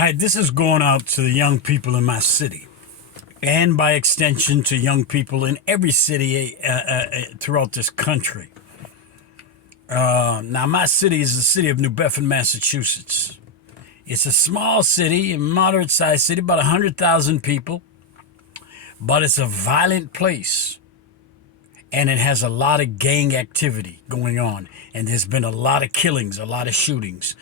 right, this is going out to the young people in my city, and by extension to young people in every city throughout this country. Now, my city is the city of New Bedford, Massachusetts. It's a small city, a moderate-sized city, about 100,000 people, but it's a violent place, and it has a lot of gang activity going on, and there's been a lot of killings, a lot of shootings.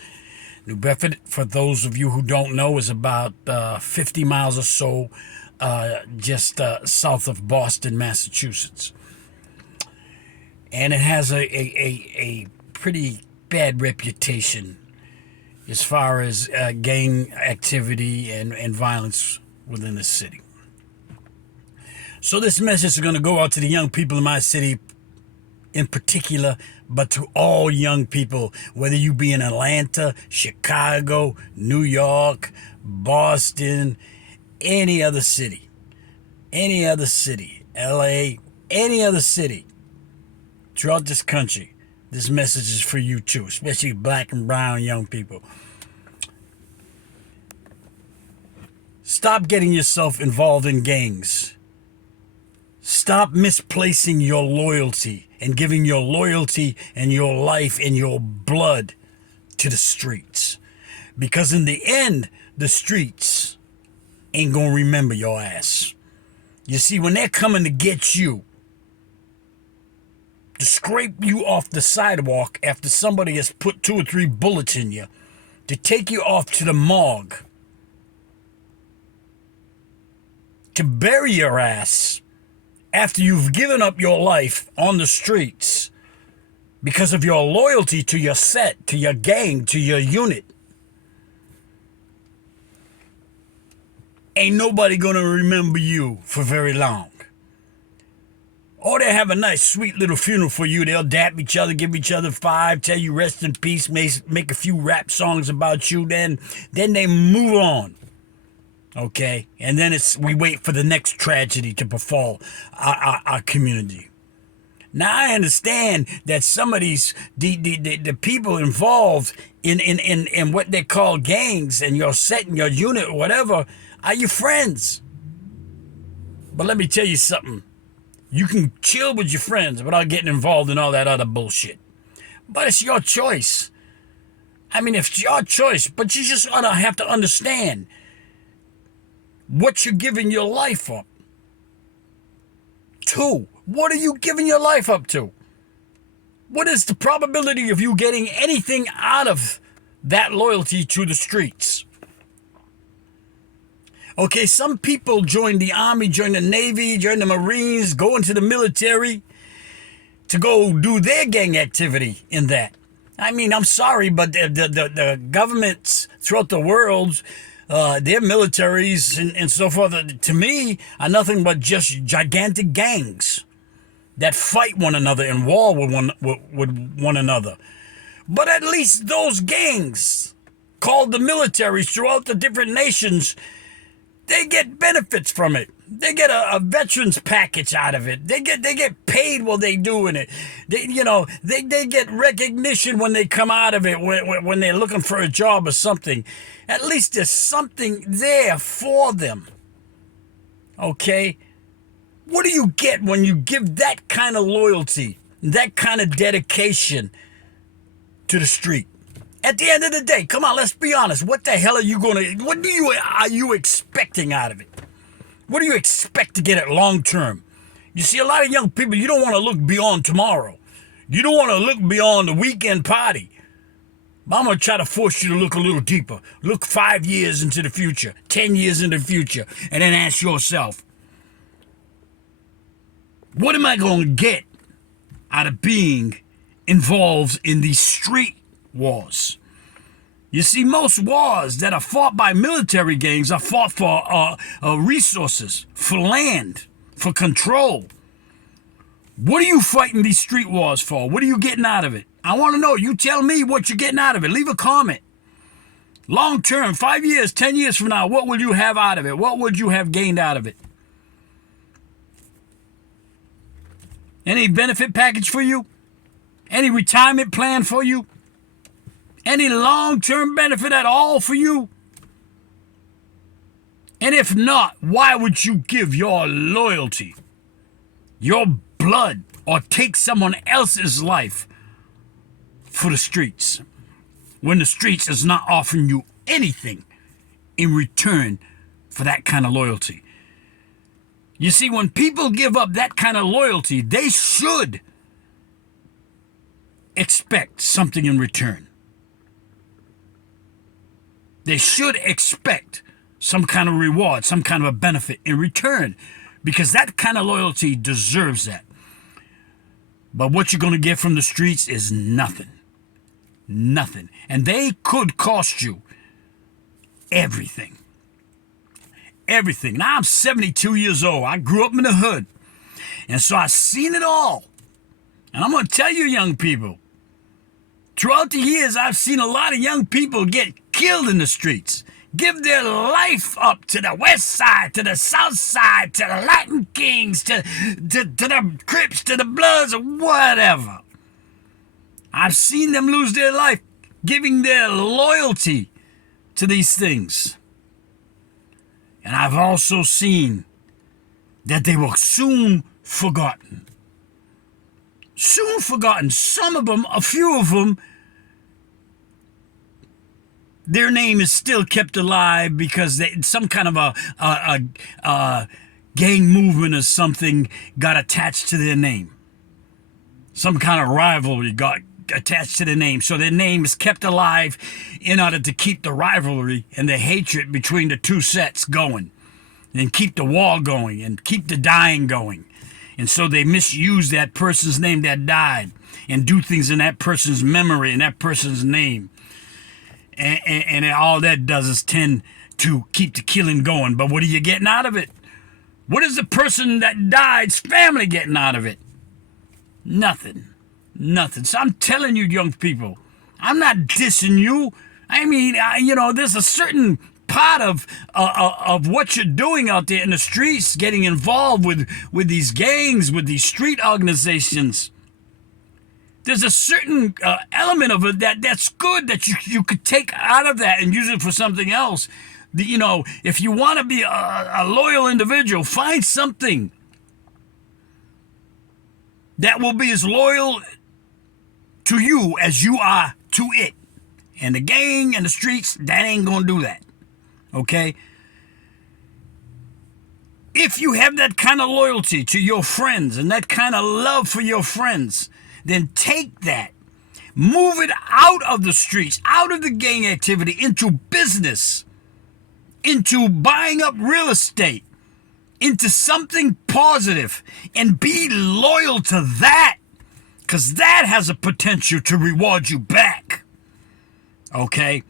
New Bedford, for those of you who don't know, is about 50 miles or so just south of Boston, Massachusetts. And it has a pretty bad reputation as far as gang activity and violence within the city. So this message is going to go out to the young people in my city in particular, but to all young people, whether you be in Atlanta, Chicago, New York, Boston, any other city, LA, any other city throughout this country. This message is for you too, especially black and brown young people. Stop getting yourself involved in gangs. Stop misplacing your loyalty and giving your loyalty and your life and your blood to the streets. Because in the end, the streets ain't gonna remember your ass. You see, when they're coming to get you, to scrape you off the sidewalk after somebody has put 2 or 3 bullets in you, to take you off to the morgue, to bury your ass after you've given up your life on the streets because of your loyalty to your set, to your gang, to your unit. Ain't nobody gonna remember you for very long. Or they have a nice, sweet little funeral for you. They'll dap each other, give each other 5, tell you rest in peace, make a few rap songs about you. Then they move on. Okay? And then we wait for the next tragedy to befall our community. Now, I understand that some of these, the people involved in what they call gangs and your set and your unit or whatever are your friends. But let me tell you something. You can chill with your friends without getting involved in all that other bullshit. But it's your choice. I mean, it's your choice, but you just ought to have to understand what you're giving your life up to. What are you giving your life up to? What is the probability of you getting anything out of that loyalty to the streets? Okay, some people join the Army, join the Navy, join the Marines, go into the military to go do their gang activity in that. I mean, I'm sorry, but the governments throughout the world, their militaries and so forth, to me, are nothing but just gigantic gangs that fight one another and war with one another. But at least those gangs, called the militaries throughout the different nations, they get benefits from it. They get a veterans package out of it. They get paid while they doing it. They get recognition when they come out of it, when they're looking for a job or something. At least there's something there for them. Okay? What do you get when you give that kind of loyalty, that kind of dedication to the street? At the end of the day, come on, let's be honest. What the hell are you expecting out of it? What do you expect to get at long term? You see, a lot of young people, you don't want to look beyond tomorrow. You don't want to look beyond the weekend party. But I'm going to try to force you to look a little deeper. Look 5 years into the future, 10 years into the future, and then ask yourself, what am I going to get out of being involved in these street wars? You see, most wars that are fought by military gangs are fought for resources, for land, for control. What are you fighting these street wars for? What are you getting out of it? I want to know. You tell me what you're getting out of it. Leave a comment. Long term, 5 years, 10 years from now, what will you have out of it? What would you have gained out of it? Any benefit package for you? Any retirement plan for you? Any long-term benefit at all for you? And if not, why would you give your loyalty, your blood, or take someone else's life for the streets when the streets is not offering you anything in return for that kind of loyalty? You see, when people give up that kind of loyalty, they should expect something in return. They should expect some kind of reward, some kind of a benefit in return, because that kind of loyalty deserves that. But what you're going to get from the streets is nothing. Nothing. And they could cost you everything. Everything. Now I'm 72 years old. I grew up in the hood. And so I've seen it all. And I'm going to tell you, young people, throughout the years, I've seen a lot of young people get killed in the streets, give their life up to the West Side, to the South Side, to the Latin Kings, to the Crips, to the Bloods, or whatever. I've seen them lose their life giving their loyalty to these things. And I've also seen that they were soon forgotten. Soon forgotten. Some of them, a few of them, their name is still kept alive because some kind of a gang movement or something got attached to their name. Some kind of rivalry got attached to their name. So their name is kept alive in order to keep the rivalry and the hatred between the two sets going, and keep the war going, and keep the dying going. And so they misuse that person's name that died and do things in that person's memory and that person's name. And all that does is tend to keep the killing going. But what are you getting out of it? What is the person that died's family getting out of it? Nothing. Nothing. So I'm telling you, young people, I'm not dissing you. I mean, there's a certain part of what you're doing out there in the streets, getting involved with these gangs, with these street organizations. There's a certain element of it that's good that you could take out of that and use it for something else. If you want to be a loyal individual, find something that will be as loyal to you as you are to it. And the gang and the streets, that ain't going to do that. Okay? If you have that kind of loyalty to your friends and that kind of love for your friends, then take that, move it out of the streets, out of the gang activity, into business, into buying up real estate, into something positive, and be loyal to that, because that has a potential to reward you back. Okay?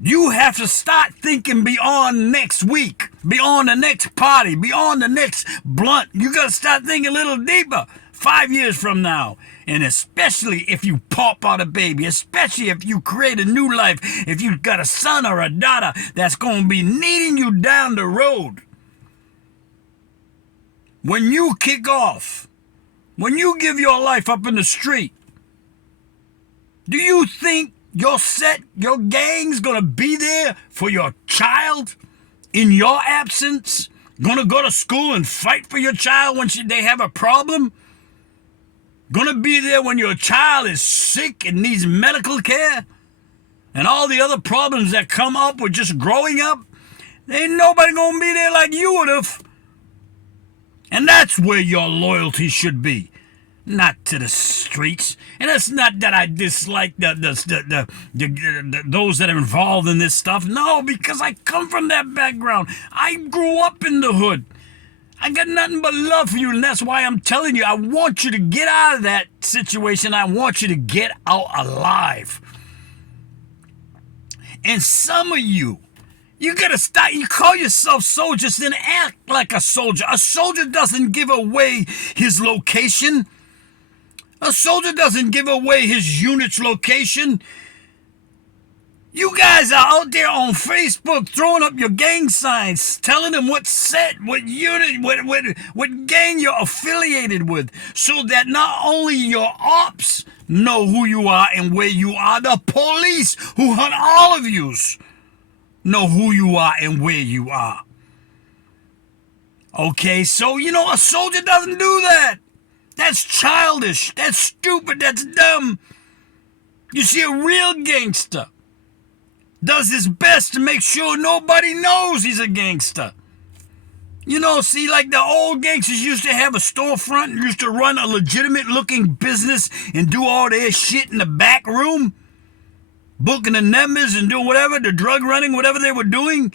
You have to start thinking beyond next week, beyond the next party, beyond the next blunt. You got to start thinking a little deeper. 5 years from now, and especially if you pop out a baby, especially if you create a new life, if you've got a son or a daughter that's going to be needing you down the road. When you kick off, when you give your life up in the street, do you think your gang's going to be there for your child in your absence? Going to go to school and fight for your child when they have a problem? Gonna be there when your child is sick and needs medical care? And all the other problems that come up with just growing up? Ain't nobody gonna be there like you would have. And that's where your loyalty should be. Not to the streets. And it's not that I dislike those that are involved in this stuff. No, because I come from that background. I grew up in the hood. I got nothing but love for you, and that's why I'm telling you, I want you to get out of that situation. I want you to get out alive. And some of you gotta stop. You call yourself soldiers, then act like a soldier. A soldier doesn't give away his location. A soldier doesn't give away his unit's location. You guys are out there on Facebook throwing up your gang signs, telling them what set, what unit, what gang you're affiliated with, so that not only your ops know who you are and where you are, the police who hunt all of yous know who you are and where you are. Okay, so, a soldier doesn't do that. That's childish. That's stupid. That's dumb. You see, a real gangster does his best to make sure nobody knows he's a gangster. See, like the old gangsters used to have a storefront and used to run a legitimate looking business and do all their shit in the back room, booking the numbers and doing whatever, the drug running, whatever they were doing.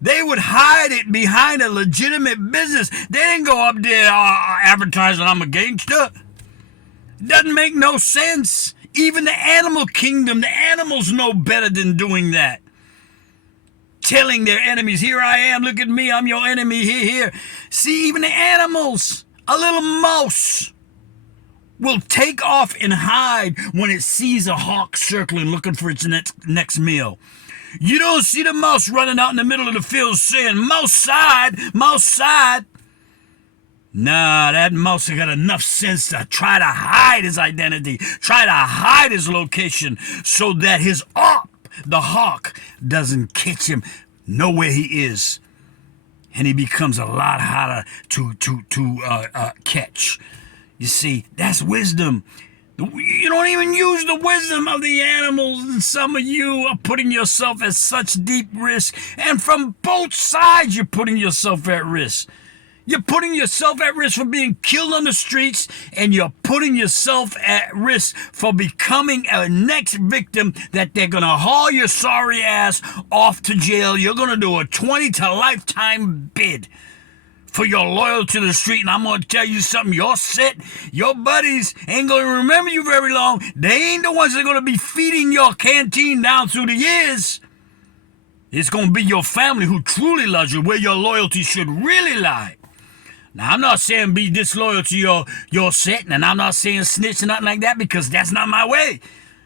They would hide it behind a legitimate business. They didn't go up there advertising I'm a gangster. Doesn't make no sense. Even the animal kingdom, the animals know better than doing that. Telling their enemies, here I am, look at me, I'm your enemy, here. See, even the animals, a little mouse will take off and hide when it sees a hawk circling looking for its next meal. You don't see the mouse running out in the middle of the field saying, mouse side, mouse side. Nah, that mouse has got enough sense to try to hide his identity, try to hide his location so that his the hawk, doesn't catch him, know where he is, and he becomes a lot harder to catch. You see, that's wisdom. You don't even use the wisdom of the animals, and some of you are putting yourself at such deep risk, and from both sides you're putting yourself at risk. You're putting yourself at risk for being killed on the streets, and you're putting yourself at risk for becoming a next victim that they're going to haul your sorry ass off to jail. You're going to do a 20 to lifetime bid for your loyalty to the street, and I'm going to tell you something. Your set, your buddies ain't going to remember you very long. They ain't the ones that are going to be feeding your canteen down through the years. It's going to be your family who truly loves you, where your loyalty should really lie. Now, I'm not saying be disloyal to your set, and I'm not saying snitch or nothing like that, because that's not my way.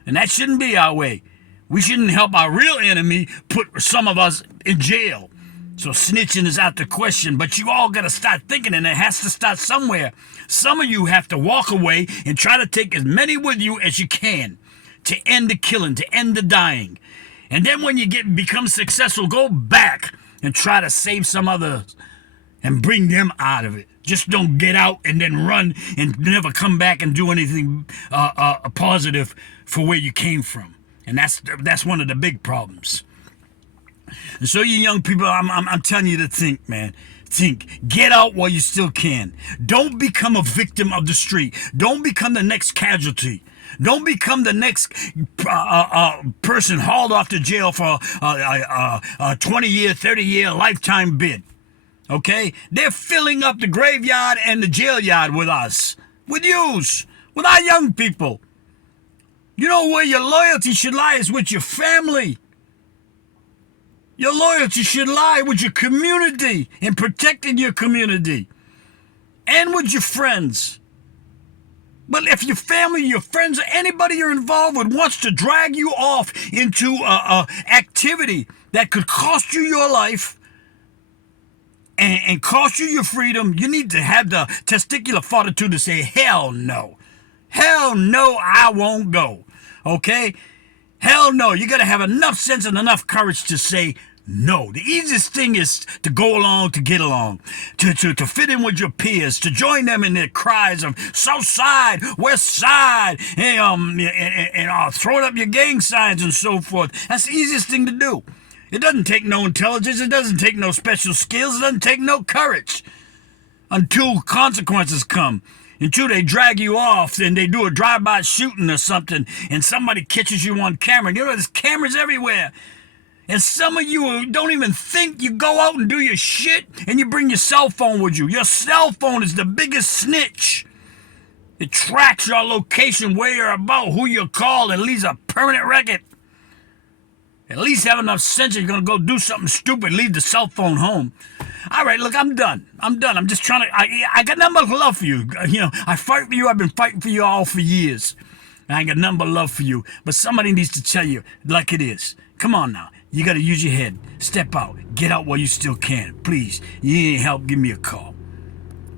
And that shouldn't be our way. We shouldn't help our real enemy put some of us in jail. So snitching is out the question, but you all got to start thinking, and it has to start somewhere. Some of you have to walk away and try to take as many with you as you can to end the killing, to end the dying. And then when you become successful, go back and try to save some others and bring them out of it. Just don't get out and then run and never come back and do anything positive for where you came from. And that's one of the big problems. And so you young people, I'm telling you to think, man. Think. Get out while you still can. Don't become a victim of the street. Don't become the next casualty. Don't become the next person hauled off to jail for a 20-year, 30-year lifetime bid. Okay? They're filling up the graveyard and the jail yard with us. With yous. With our young people. You know where your loyalty should lie is with your family. Your loyalty should lie with your community and protecting your community. And with your friends. But if your family, your friends, or anybody you're involved with wants to drag you off into activity that could cost you your life and cost you your freedom, you need to have the testicular fortitude to say, hell no. Hell no, I won't go. Okay? Hell no. You got to have enough sense and enough courage to say no. The easiest thing is to go along, to get along, to fit in with your peers, to join them in their cries of South Side, West Side, and throwing up your gang signs and so forth. That's the easiest thing to do. It doesn't take no intelligence. It doesn't take no special skills. It doesn't take no courage until consequences come. Until they drag you off and they do a drive-by shooting or something and somebody catches you on camera. You know, there's cameras everywhere. And some of you don't even think. You go out and do your shit and you bring your cell phone with you. Your cell phone is the biggest snitch. It tracks your location, where you're about, who you call, and leaves a permanent record. At least have enough sense you're going to go do something stupid, leave the cell phone home. All right, look, I'm done. I'm just trying to, I got nothing but love for you. You know, I fight for you. I've been fighting for you all for years. I got nothing but love for you. But somebody needs to tell you like it is. Come on now. You got to use your head. Step out. Get out while you still can. Please, you need help, give me a call.